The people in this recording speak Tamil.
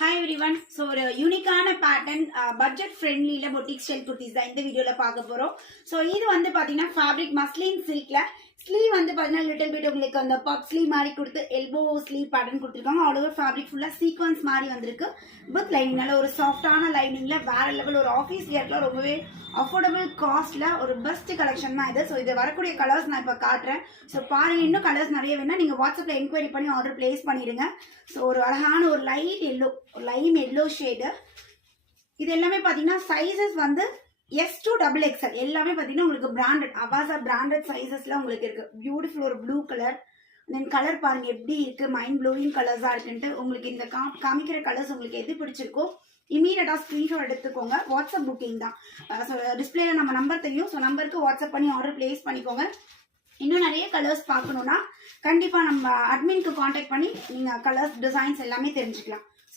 Hi everyone. So ஒரு யூனிக்கான பேட்டர்ன் பட்ஜெட் ஃப்ரெண்ட்லில பொட்டிக் ஸ்டைல் குர்த்திஸ் தான் இந்த வீடியோல பார்க்க போறோம். ஸோ இது வந்து பாத்தீங்கன்னா ஃபேப்ரிக் மஸ்லின் சில்க்ல ஸ்லீவ் வந்து பாத்தீங்கன்னா லிட்டில் பிட் உங்களுக்கு அந்த பப் ஸ்லீவ் மாதிரி கொடுத்து எல்போ ஸ்லீவ் பேட்டர்ன் கொடுத்துருக்காங்க. ஆல் ஓவர் ஃபேப்ரிக் ஃபுல்லா சீக்வன்ஸ் மாதிரி வந்திருக்கு வித் லைனிங். நல்ல ஒரு சாஃப்டான லைனிங்ல வேற லெவல் ஒரு ஆஃபீஸ் வியர்ல ரொம்பவே அஃபோர்டபுள் காஸ்ட்ல ஒரு பெஸ்ட் கலெக்ஷன் தான் இது. ஸோ இது வரக்கூடிய கலர்ஸ் நான் இப்போ காட்டுறேன். ஸோ பாருங்க, இன்னும் கலர்ஸ் நிறைய வேணா நீங்க வாட்ஸ்அப்ல என்கொயரி பண்ணி ஆர்டர் பிளேஸ் பண்ணிடுங்க. ஸோ ஒரு அழகான ஒரு light yellow, Lime yellow shade. இது எல்லாமே பாத்தீங்கன்னா சைசஸ் வந்து S2XXL எல்லாமே பாத்தீங்கன்னா உங்களுக்கு பிராண்டட் அவாசா பிராண்டட் சைசஸ்ல உங்களுக்கு இருக்கு. பியூட்டிஃபுல் ஒரு ப்ளூ கலர். தென் கலர் பாருங்க எப்படி இருக்கு, மைண்ட் ப்ளோயிங் கலர்ஸா இருக்குன்ட்டு. உங்களுக்கு இந்த காமிக்கிற கலர்ஸ் உங்களுக்கு எது பிடிச்சிருக்கோ இமீடியட்டா ஸ்கிரீன்ஷாட் எடுத்துக்கோங்க. வாட்ஸ்அப் புக்கிங் தான். டிஸ்பிளேல நம்ம நம்பர் தெரியும். ஸோ நம்பருக்கு வாட்ஸ்அப் பண்ணி ஆர்டர் பிளேஸ் பண்ணிக்கோங்க. இன்னும் நிறைய கலர்ஸ் பார்க்கணும்னா கண்டிப்பா நம்ம அட்மின்க்கு காண்டாக்ட் பண்ணி நீங்க கலர்ஸ் டிசைன்ஸ் எல்லாமே தெரிஞ்சுக்கலாம்.